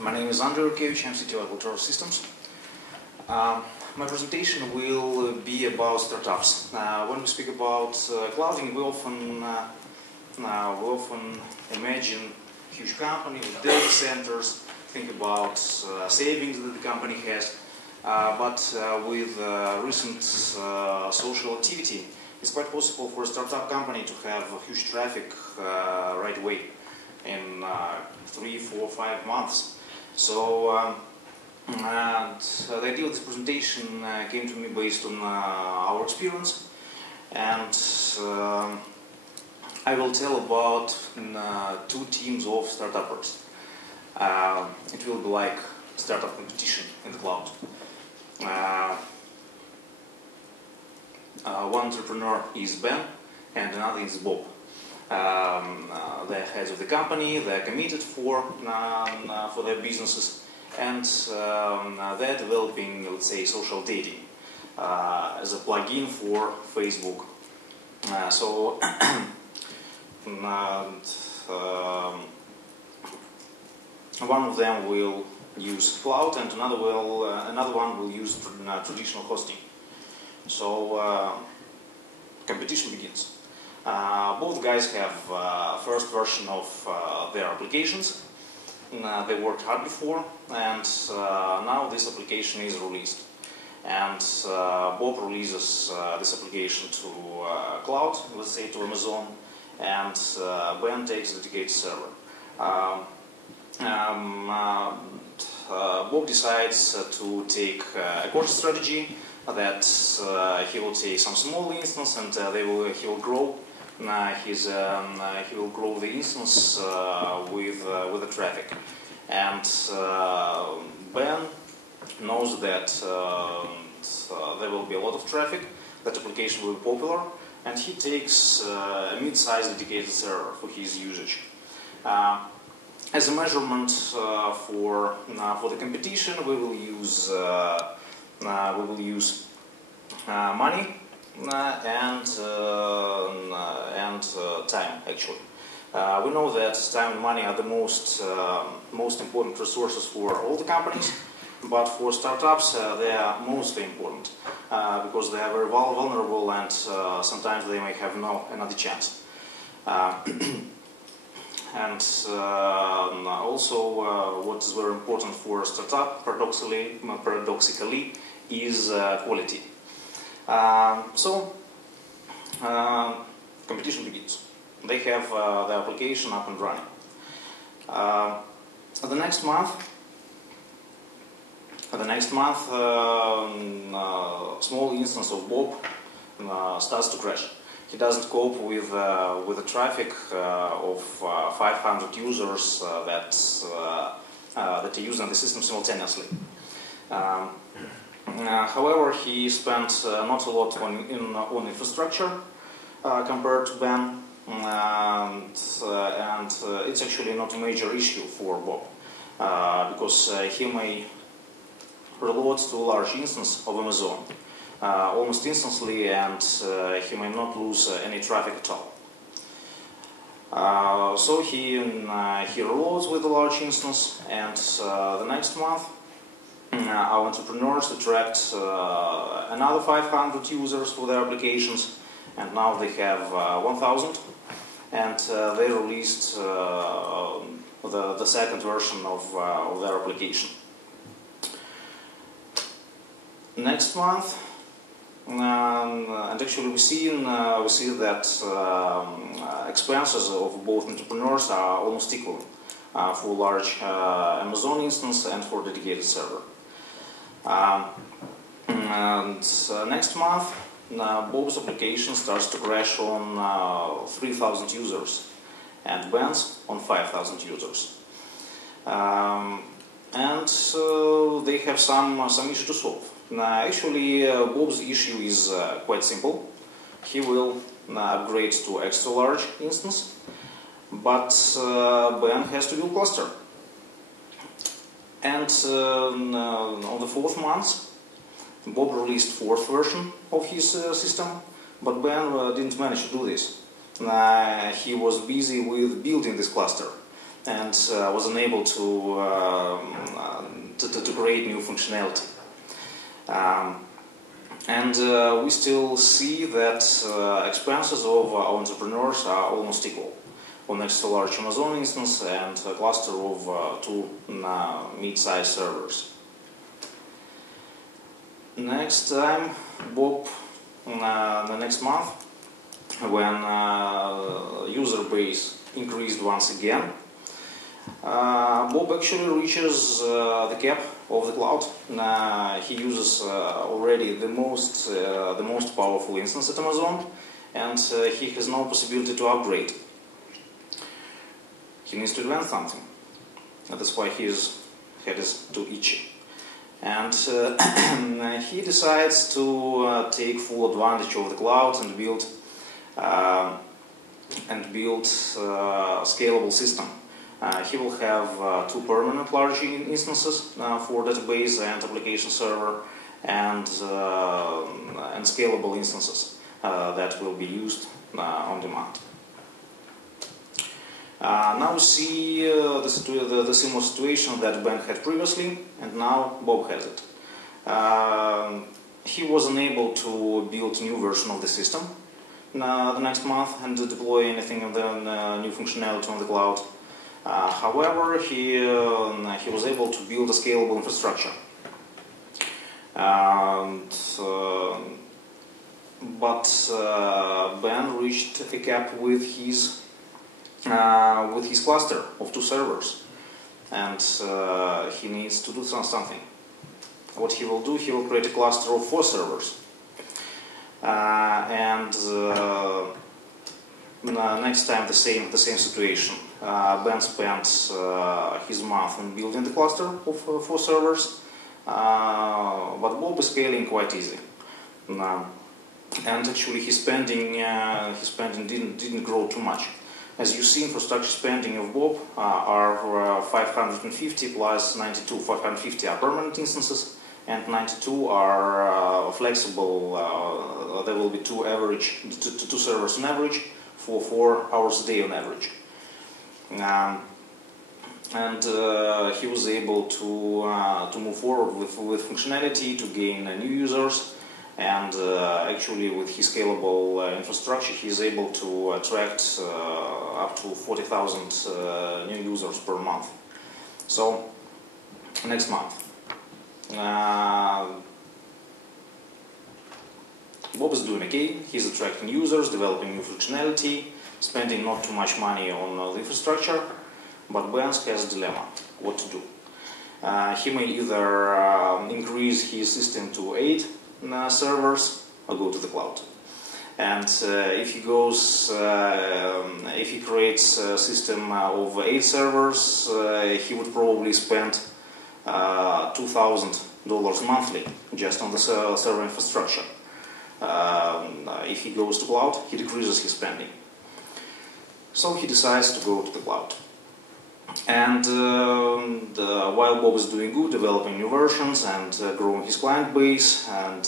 My name is Andrei Yurkevich, I'm CTO at Altoros Systems. My presentation will be about startups. When we speak about clouding, we often imagine huge company with data centers, think about savings that the company has, but with recent social activity, it's quite possible for a startup company to have huge traffic right away in 3, 4, 5 months. So the idea of this presentation came to me based on our experience, and I will tell about two teams of startuppers. It will be like startup competition in the cloud. One entrepreneur is Ben and another is Bob. They're heads of the company, they're committed for their businesses, and they're developing, let's say, social dating as a plugin for Facebook. One of them will use cloud and another one will use traditional hosting. So competition begins. Both guys have first version of their applications. They worked hard before, and now this application is released. And Bob releases this application to cloud, let's say to Amazon, and Ben takes the dedicated server. Bob decides to take a course strategy that he will take some small instance and he will grow. He will grow the instance with the traffic, and Ben knows that there will be a lot of traffic, that application will be popular, and he takes a mid-sized dedicated server for his usage. As a measurement for the competition, we will use money and time, actually. We know that time and money are the most important resources for all the companies, but for startups they are mostly important because they are very vulnerable and sometimes they may have another chance. And also what is very important for a startup, paradoxically, is quality. Competition begins. They have the application up and running. The next month, small instance of Bob starts to crash. He doesn't cope with the traffic of 500 users that are using the system simultaneously. However, he spent not a lot on infrastructure compared to Ben, and it's actually not a major issue for Bob because he may reload to a large instance of Amazon almost instantly, and he may not lose any traffic at all. So he reloads with a large instance, and the next month our entrepreneurs attract another 500 users for their applications, and now they have 1,000, and they released the second version of their application. Next month, and actually we see that expenses of both entrepreneurs are almost equal for large Amazon instance and for dedicated server. Next month, Bob's application starts to crash on 3,000 users and Ben's on 5,000 users. And they have some issue to solve. Actually, Bob's issue is quite simple. He will upgrade to extra large instance, but Ben has to build cluster. And on the 4th month, Bob released 4th version of his system, but Ben didn't manage to do this. He was busy with building this cluster. and was unable to create new functionality. And we still see that expenses of our entrepreneurs are almost equal. One extra large Amazon instance and a cluster of 2 mid-sized servers. Next time, Bob, the next month, when user base increased once again, Bob actually reaches the cap of the cloud. He uses already the most powerful instance at Amazon, and he has no possibility to upgrade. He needs to invent something. That's why his head is too itchy. And he decides to take full advantage of the cloud and build a scalable system. He will have 2 permanent large instances for database and application server, and scalable instances that will be used on demand. Now we see the similar situation that Ben had previously, and now Bob has it. He was unable to build a new version of the system the next month and to deploy anything of the new functionality on the cloud. However, he was able to build a scalable infrastructure. But Ben reached a cap with his cluster of 2 servers, and he needs to do something. What he will do, he will create a cluster of 4 servers, and next time the same situation. Ben spent his month in building the cluster of 4 servers, but Bob is scaling quite easy. And actually his spending didn't grow too much. As you see, infrastructure spending of Bob are 550 plus 92. 550 are permanent instances, and 92 are flexible. There will be 2 servers on average for 4 hours a day on average. And he was able to move forward with functionality to gain new users. And actually, with his scalable infrastructure, he is able to attract up to 40,000 new users per month. So, next month, Bob is doing okay. He's attracting users, developing new functionality, spending not too much money on the infrastructure. But Ben has a dilemma: what to do. He may either increase his system to 8 servers or go to the cloud. And if he creates a system of 8 servers, he would probably spend $2,000 monthly just on the server infrastructure. If he goes to cloud, he decreases his spending. So he decides to go to the cloud. And while Bob is doing good, developing new versions and growing his client base, and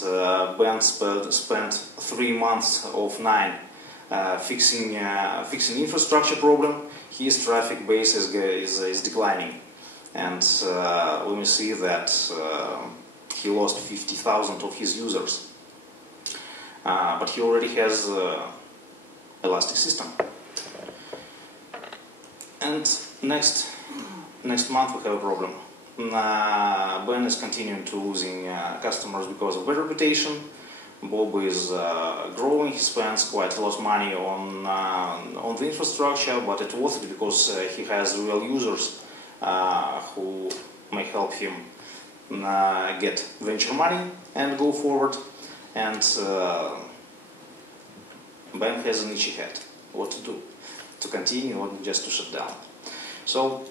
Ben spent 3 months of 9 fixing infrastructure problem, his traffic base is declining, and we may see that he lost 50,000 of his users. But he already has elastic system. And next month we have a problem. Ben is continuing to losing customers because of bad reputation. Bob is growing. He spends quite a lot of money on the infrastructure, but it's worth it because he has real users who may help him get venture money and go forward. And Ben has an itchy head. What to do? To continue or just to shut down? So,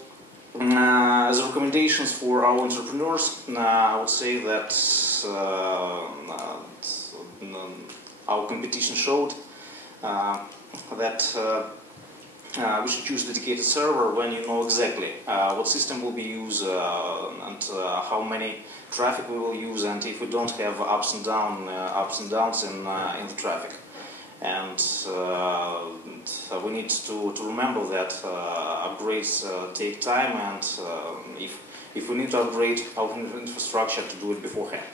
as recommendations for our entrepreneurs, I would say that our competition showed that we should choose a dedicated server when you know exactly what system will be used and how many traffic we will use, and if we don't have ups and downs in the traffic. And we need to remember that upgrades take time, and if we need to upgrade our infrastructure, to do it beforehand.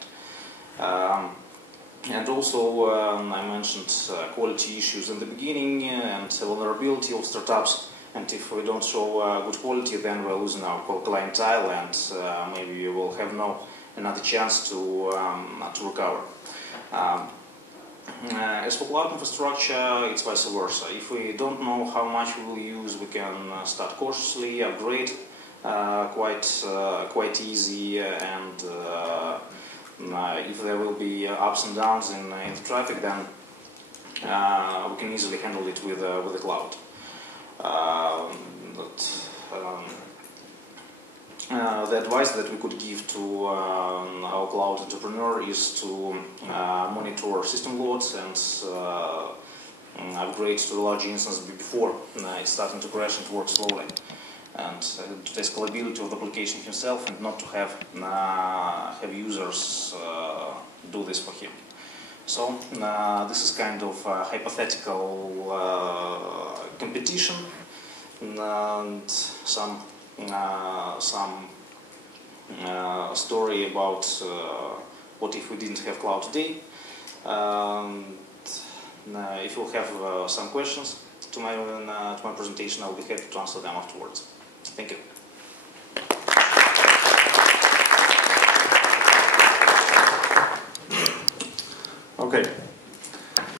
And also, I mentioned quality issues in the beginning and vulnerability of startups. And if we don't show good quality, then we're losing our clientele, and maybe we will have another chance to recover. As for cloud infrastructure, it's vice versa. If we don't know how much we will use, we can start cautiously, upgrade quite easy, and if there will be ups and downs in the traffic, then we can easily handle it with the cloud. The advice that we could give to our cloud entrepreneur is to monitor system loads and upgrade to a large instance before it's starting to crash and work slowly, and to test scalability of the application himself, and not to have users do this for him. So this is kind of a hypothetical competition, and some story about what if we didn't have cloud today. If you have some questions to my presentation, I'll be happy to answer them afterwards. Thank you. Okay.